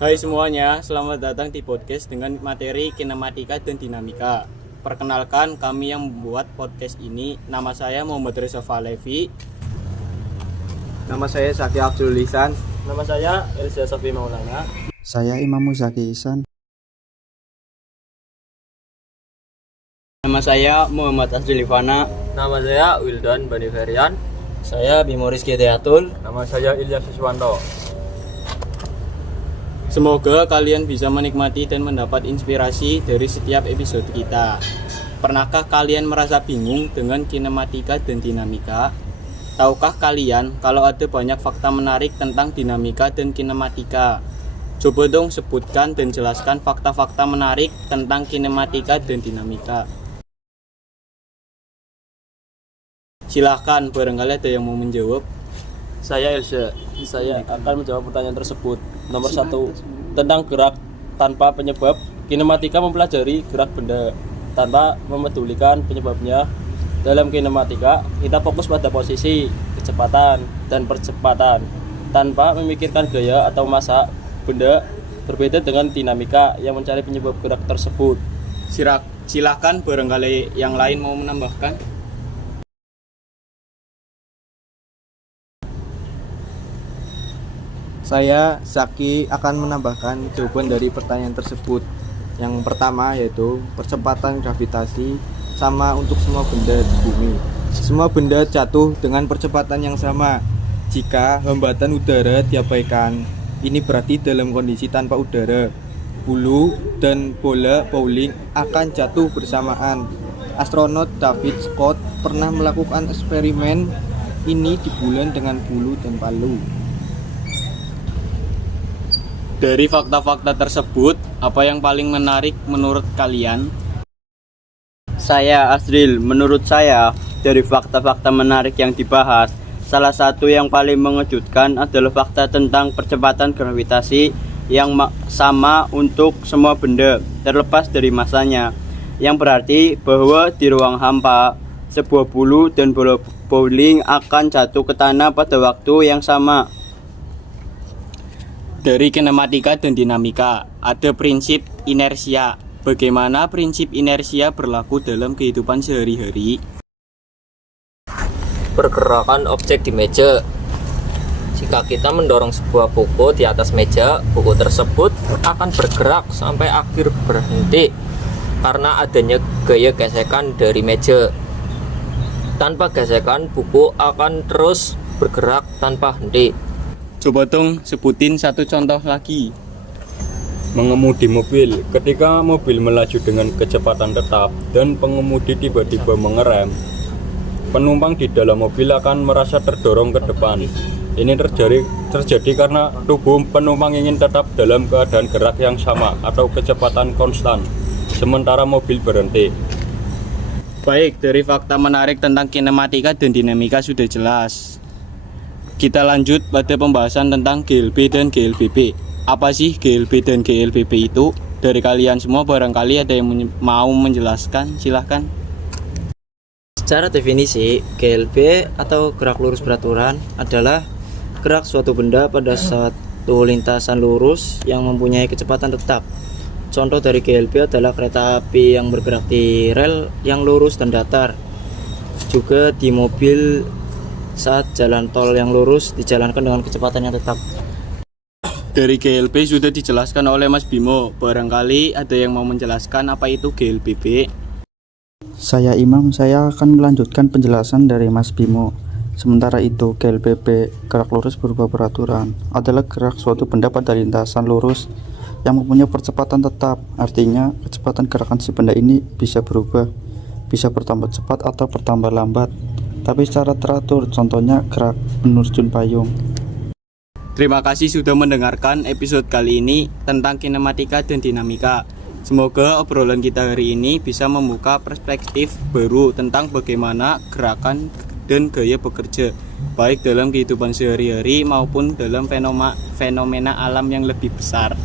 Hai semuanya, selamat datang di podcast dengan materi kinematika dan dinamika. Perkenalkan, kami yang membuat podcast ini. Nama saya Muhammad Reza Falevi. Nama saya Zaki Abdul Lisan. Nama saya Elza Sofi Maulana. Saya Imam Muzaki Ihsan. Nama saya Muhammad Azril Livana. Nama saya Wildan Bani Ferian. Saya Bimo Rizky Teatul. Nama saya Ilyas Siswanto. Semoga kalian bisa menikmati dan mendapat inspirasi dari setiap episode kita. Pernahkah kalian merasa bingung dengan kinematika dan dinamika? Tahukah kalian kalau ada banyak fakta menarik tentang dinamika dan kinematika? Coba dong sebutkan dan jelaskan fakta-fakta menarik tentang kinematika dan dinamika. Silahkan, barangkali ada yang mau menjawab. Saya Elza. Saya akan menjawab pertanyaan tersebut. Nomor 1, tentang gerak tanpa penyebab. Kinematika mempelajari gerak benda tanpa memedulikan penyebabnya. Dalam kinematika, kita fokus pada posisi, kecepatan, dan percepatan tanpa memikirkan gaya atau massa benda. Berbeda dengan dinamika yang mencari penyebab gerak tersebut. Silahkan, barangkali yang lain mau menambahkan. Saya Zaki akan menambahkan jawaban dari pertanyaan tersebut. Yang pertama yaitu percepatan gravitasi sama untuk semua benda di bumi. Semua benda jatuh dengan percepatan yang sama. Jika hambatan udara diabaikan, ini berarti dalam kondisi tanpa udara, bulu dan bola bowling akan jatuh bersamaan. Astronot David Scott pernah melakukan eksperimen ini di bulan dengan bulu dan palu. Dari fakta-fakta tersebut, apa yang paling menarik menurut kalian? Saya Azril, menurut saya dari fakta-fakta menarik yang dibahas, salah satu yang paling mengejutkan adalah fakta tentang percepatan gravitasi yang sama untuk semua benda, terlepas dari masanya. Yang berarti bahwa di ruang hampa, sebuah bulu dan bola bowling akan jatuh ke tanah pada waktu yang sama. Dari kinematika dan dinamika, ada prinsip inersia. Bagaimana prinsip inersia berlaku dalam kehidupan sehari-hari? Pergerakan objek di meja. Jika kita mendorong sebuah buku di atas meja, buku tersebut akan bergerak sampai akhir berhenti karena adanya gaya gesekan dari meja. Tanpa gesekan, buku akan terus bergerak tanpa henti. Coba dong sebutin satu contoh lagi. Mengemudi mobil. Ketika mobil melaju dengan kecepatan tetap dan pengemudi tiba-tiba mengerem, penumpang di dalam mobil akan merasa terdorong ke depan. Ini terjadi karena tubuh penumpang ingin tetap dalam keadaan gerak yang sama atau kecepatan konstan, sementara mobil berhenti. Baik, dari fakta menarik tentang kinematika dan dinamika sudah jelas. Kita lanjut pada pembahasan tentang GLB dan GLBB. Apa sih GLB dan GLBB itu? Dari kalian semua barangkali ada yang mau menjelaskan, silahkan. Secara definisi, GLB atau gerak lurus beraturan adalah gerak suatu benda pada satu lintasan lurus yang mempunyai kecepatan tetap. Contoh dari GLB adalah kereta api yang bergerak di rel yang lurus dan datar. Juga di mobil saat jalan tol yang lurus dijalankan dengan kecepatan yang tetap. Dari GLB sudah dijelaskan oleh Mas Bimo. Barangkali ada yang mau menjelaskan apa itu GLBB? Saya Imam, saya akan melanjutkan penjelasan dari Mas Bimo. Sementara itu, GLBB, gerak lurus berubah beraturan, adalah gerak suatu benda pada lintasan lurus yang mempunyai percepatan tetap. Artinya, kecepatan gerakan si benda ini bisa berubah, bisa bertambah cepat atau bertambah lambat, tapi secara teratur, contohnya gerak menerjun payung. Terima kasih sudah mendengarkan episode kali ini tentang kinematika dan dinamika. Semoga obrolan kita hari ini bisa membuka perspektif baru tentang bagaimana gerakan dan gaya bekerja, baik dalam kehidupan sehari-hari maupun dalam fenomena alam yang lebih besar.